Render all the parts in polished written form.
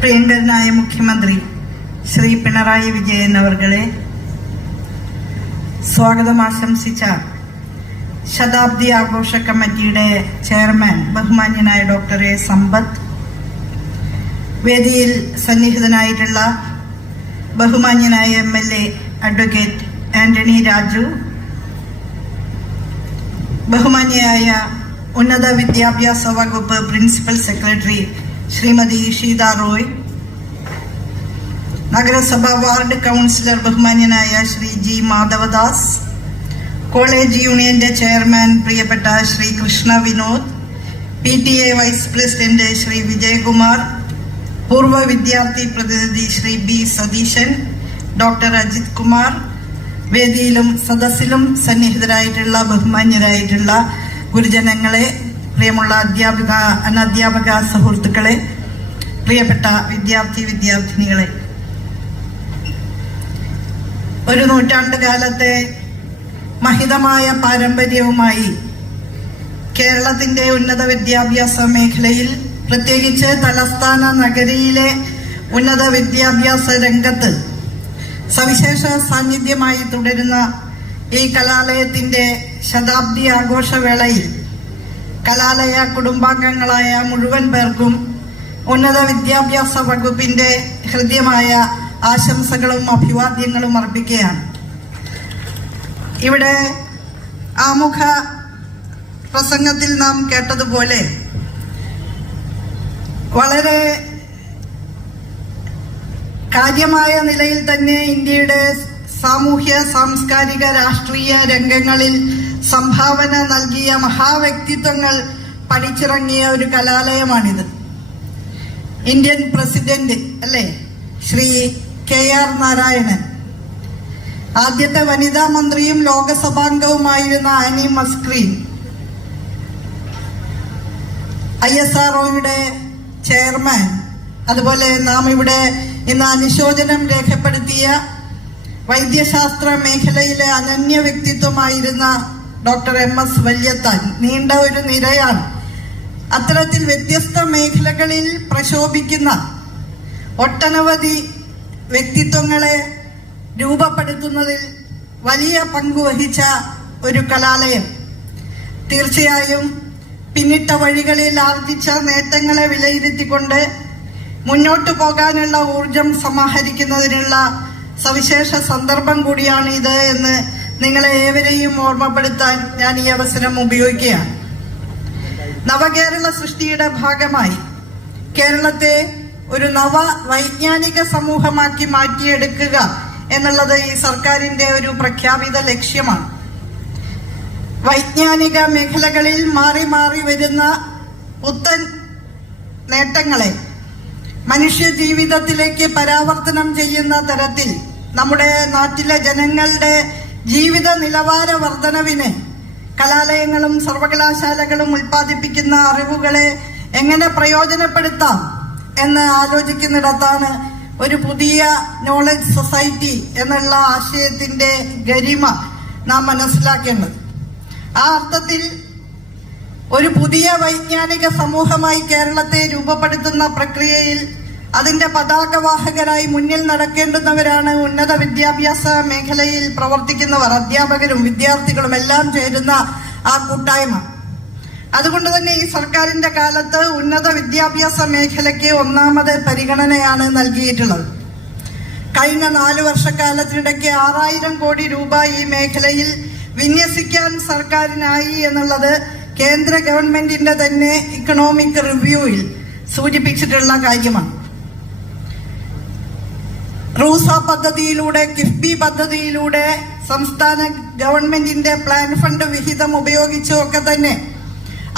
പ്രിയങ്കരനായ മുഖ്യമന്ത്രി ശ്രീ പിണറായി വിജയൻ അവർകളെ, സ്വാഗതം ആശംസിച്ച ശതാബ്ദി ആഘോഷ കമ്മിറ്റിയുടെ ചെയർമാൻ ബഹുമാന്യനായ ഡോക്ടർ എ സമ്പത്ത്, വേദിയിൽ സന്നിഹിതനായിട്ടുള്ള ബഹുമാന്യനായ MLA അഡ്വക്കേറ്റ് ആന്റണി രാജു, ബഹുമാന്യയായ ഉന്നത വിദ്യാഭ്യാസ വകുപ്പ് പ്രിൻസിപ്പൽ സെക്രട്ടറി ശ്രീമതി ഷീത റോയ്, നഗരസഭ വാർഡ് കൗൺസിലർ ബഹുമാന്യനായ ശ്രീ ജി മാധവദാസ്, കോളേജ് യൂണിയന്റെ ചെയർമാൻ പ്രിയപ്പെട്ട Shri Krishna Vinod, PTA vice president Shri Vijayakumar, പൂർവ്വ വിദ്യാർത്ഥി പ്രതിനിധി ശ്രീ B സതീശൻ, ഡോക്ടർ അജിത് കുമാർ, വേദിയിലും സദസ്സിലും സന്നിഹിതരായിട്ടുള്ള ബഹുമാന്യരായിട്ടുള്ള ഗുരുജനങ്ങളെ, പ്രിയമുള്ള അധ്യാപക അനധ്യാപക സുഹൃത്തുക്കളെ, പ്രിയപ്പെട്ട വിദ്യാർത്ഥിനികളെ, ഒരു നൂറ്റാണ്ടുകാലത്തെ മഹിതമായ പാരമ്പര്യവുമായി കേരളത്തിന്റെ ഉന്നത വിദ്യാഭ്യാസ മേഖലയിൽ, പ്രത്യേകിച്ച് തലസ്ഥാന നഗരിയിലെ ഉന്നത വിദ്യാഭ്യാസ രംഗത്ത് സവിശേഷ സാന്നിധ്യമായി തുടരുന്ന ഈ കലാലയത്തിന്റെ ശതാബ്ദി ആഘോഷവേളയിൽ കലാലയ കുടുംബാംഗങ്ങളായ മുഴുവൻ പേർക്കും ഉന്നത വിദ്യാഭ്യാസ വകുപ്പിന്റെ ഹൃദ്യമായ ആശംസകളും അഭിവാദ്യങ്ങളും അർപ്പിക്കുകയാണ്. ഇവിടെ ആമുഖ പ്രസംഗത്തിൽ നാം കേട്ടതുപോലെ വളരെ കാര്യമായ നിലയിൽ തന്നെ ഇന്ത്യയുടെ സാമൂഹ്യ, സാംസ്കാരിക, രാഷ്ട്രീയ രംഗങ്ങളിൽ സംഭാവന നൽകിയ മഹാവ്യക്തിത്വങ്ങൾ പഠിച്ചിറങ്ങിയ ഒരു കലാലയമാണിത്. ഇന്ത്യൻ പ്രസിഡന്റ് അല്ലേ ശ്രീ KR നാരായണൻ, ആദ്യത്തെ വനിതാ മന്ത്രിയും ലോകസഭാംഗവുമായിരുന്ന ആനി മസ്ക്രീൻ, ISROയുടെ ചെയർമാൻ, അതുപോലെ നാം ഇവിടെ ഇന്ന് അനുശോചനം രേഖപ്പെടുത്തിയ വൈദ്യശാസ്ത്ര മേഖലയിലെ അനന്യ വ്യക്തിത്വമായിരുന്ന ഡോക്ടർ MS വല്യത്താൻ, നീണ്ട ഒരു നിരയാണ്. അത്തരത്തിൽ വ്യത്യസ്ത മേഖലകളിൽ പ്രശോഭിക്കുന്ന ഒട്ടനവധി വ്യക്തിത്വങ്ങളെ രൂപപ്പെടുത്തുന്നതിൽ വലിയ പങ്കുവഹിച്ച ഒരു കലാലയം. തീർച്ചയായും പിന്നിട്ട വഴികളിൽ ആർജിച്ച നേട്ടങ്ങളെ വിലയിരുത്തിക്കൊണ്ട് മുന്നോട്ടു പോകാനുള്ള ഊർജം സമാഹരിക്കുന്നതിനുള്ള സവിശേഷ സന്ദർഭം കൂടിയാണ് ഇത് എന്ന് നിങ്ങളെ ഏവരെയും ഓർമ്മപ്പെടുത്താൻ ഞാൻ ഈ അവസരം ഉപയോഗിക്കുകയാണ്. നവകേരള സൃഷ്ടിയുടെ ഭാഗമായി കേരളത്തെ ഒരു നവ വൈജ്ഞാനിക സമൂഹമാക്കി മാറ്റിയെടുക്കുക എന്നുള്ളത് ഈ സർക്കാരിന്റെ ഒരു പ്രഖ്യാപിത ലക്ഷ്യമാണ്. വൈജ്ഞാനിക മേഖലകളിൽ മാറി മാറി വരുന്ന പുത്തൻ നേട്ടങ്ങളെ മനുഷ്യ ജീവിതത്തിലേക്ക് പരാവർത്തനം ചെയ്യുന്ന തരത്തിൽ നമ്മുടെ നാട്ടിലെ ജനങ്ങളുടെ ജീവിത നിലവാര വർധനവിന് കലാലയങ്ങളും സർവകലാശാലകളും ഉൽപ്പാദിപ്പിക്കുന്ന അറിവുകളെ എങ്ങനെ പ്രയോജനപ്പെടുത്താം എന്ന് ആലോചിക്കുന്നിടത്താണ് ഒരു പുതിയ നോളജ് സൊസൈറ്റി എന്നുള്ള ആശയത്തിന്റെ ഗരിമ നാം മനസ്സിലാക്കേണ്ടത്. ആ അർത്ഥത്തിൽ ഒരു പുതിയ വൈജ്ഞാനിക സമൂഹമായി കേരളത്തെ രൂപപ്പെടുത്തുന്ന പ്രക്രിയയിൽ അതിന്റെ പതാകവാഹകരായി മുന്നിൽ നടക്കേണ്ടുന്നവരാണ് ഉന്നത വിദ്യാഭ്യാസ മേഖലയിൽ പ്രവർത്തിക്കുന്നവർ, അധ്യാപകരും വിദ്യാർത്ഥികളും എല്ലാം ചേരുന്ന ആ കൂട്ടായ്മ. അതുകൊണ്ട് തന്നെ ഈ സർക്കാരിന്റെ കാലത്ത് ഉന്നത വിദ്യാഭ്യാസ മേഖലയ്ക്ക് ഒന്നാമത് പരിഗണനയാണ് നൽകിയിട്ടുള്ളത്. കഴിഞ്ഞ 4 വർഷക്കാലത്തിനിടയ്ക്ക് 6000 കോടി രൂപ ഈ മേഖലയിൽ വിന്യസിക്കാൻ സർക്കാരിനായി എന്നുള്ളത് കേന്ദ്ര ഗവൺമെന്റിന്റെ തന്നെ ഇക്കണോമിക് റിവ്യൂവിൽ സൂചിപ്പിച്ചിട്ടുള്ള കാര്യമാണ്. റൂസ പദ്ധതിയിലൂടെ, കിഫ്ബി പദ്ധതിയിലൂടെ, സംസ്ഥാന ഗവൺമെന്റിന്റെ പ്ലാൻ ഫണ്ട് വിഹിതം ഉപയോഗിച്ചുമൊക്കെ തന്നെ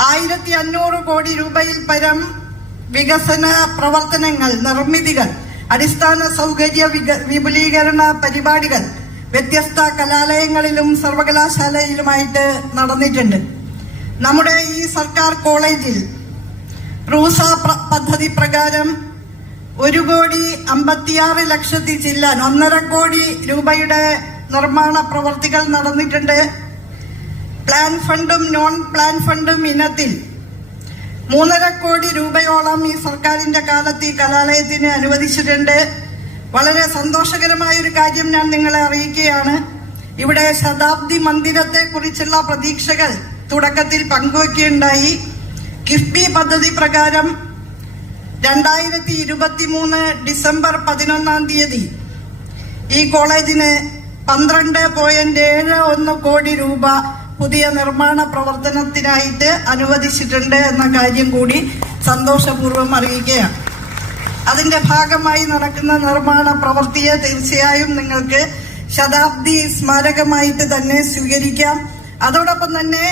1500 കോടി രൂപയിൽ പരം വികസന പ്രവർത്തനങ്ങൾ, നിർമ്മിതികൾ, അടിസ്ഥാന സൗകര്യ വിപുലീകരണ പരിപാടികൾ വ്യത്യസ്ത കലാലയങ്ങളിലും സർവകലാശാലയിലുമായിട്ട് നടന്നിട്ടുണ്ട്. നമ്മുടെ ഈ സർക്കാർ കോളേജിൽ റൂസ പദ്ധതി പ്രകാരം 1,56,00,000 ചില്ലാൻ 1.5 കോടി രൂപയുടെ നിർമ്മാണ പ്രവർത്തികൾ നടന്നിട്ടുണ്ട്. പ്ലാൻ ഫണ്ടും നോൺ പ്ലാൻ ഫണ്ടും ഇനത്തിൽ 3.5 കോടി രൂപയോളം ഈ സർക്കാരിന്റെ കാലത്ത് ഈ കലാലയത്തിന് അനുവദിച്ചിട്ടുണ്ട്. വളരെ സന്തോഷകരമായ ഒരു കാര്യം ഞാൻ നിങ്ങളെ അറിയിക്കുകയാണ്. ഇവിടെ ശതാബ്ദി മന്ദിരത്തെ കുറിച്ചുള്ള പ്രതീക്ഷകൾ തുടക്കത്തിൽ പങ്കുവയ്ക്കുകയുണ്ടായി. കിഫ്ബി പദ്ധതി പ്രകാരം 2023 ഡിസംബർ 11 ഈ കോളേജിന് 12.71 കോടി രൂപ പുതിയ നിർമ്മാണ പ്രവർത്തനത്തിനായിട്ട് അനുവദിച്ചിട്ടുണ്ട് എന്ന കാര്യം കൂടി സന്തോഷപൂർവ്വം അറിയിക്കുകയാണ്. അതിന്റെ ഭാഗമായി നടക്കുന്ന നിർമ്മാണ പ്രവൃത്തിയെ തീർച്ചയായും നിങ്ങൾക്ക് ശതാബ്ദി സ്മാരകമായിട്ട് തന്നെ സ്വീകരിക്കാം. അതോടൊപ്പം തന്നെ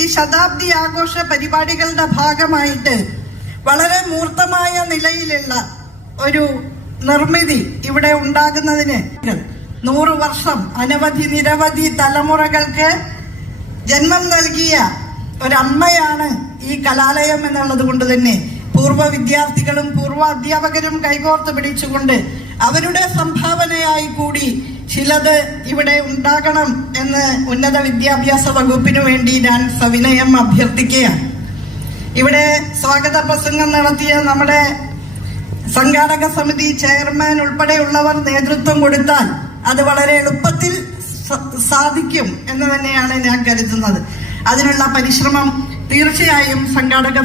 ഈ ശതാബ്ദി ആഘോഷ പരിപാടികളുടെ ഭാഗമായിട്ട് വളരെ മൂർത്തമായ നിലയിലുള്ള ഒരു നിർമ്മിതി ഇവിടെ ഉണ്ടാകുന്നതിന് 100 വർഷം നിരവധി തലമുറകൾക്ക് ജന്മം നൽകിയ ഒരമ്മയാണ് ഈ കലാലയം എന്നുള്ളത് കൊണ്ട് തന്നെ പൂർവ്വ വിദ്യാർത്ഥികളും പൂർവ്വ അധ്യാപകരും കൈകോർത്ത് പിടിച്ചുകൊണ്ട് അവരുടെ സംഭാവനയായി കൂടി ചിലത് ഇവിടെ ഉണ്ടാകണം എന്ന് ഉന്നത വിദ്യാഭ്യാസ വകുപ്പിനു വേണ്ടി ഞാൻ സവിനയം അഭ്യർത്ഥിക്കുകയാണ്. ഇവിടെ സ്വാഗത പ്രസംഗം നടത്തിയ നമ്മുടെ സംഘാടക സമിതി ചെയർമാൻ ഉൾപ്പെടെയുള്ളവർ നേതൃത്വം കൊടുത്താൽ അത് വളരെ എളുപ്പത്തിൽ സാധിക്കും എന്ന് തന്നെയാണ് ഞാൻ കരുതുന്നത്. അതിനുള്ള പരിശ്രമം തീർച്ചയായും സംഘാടക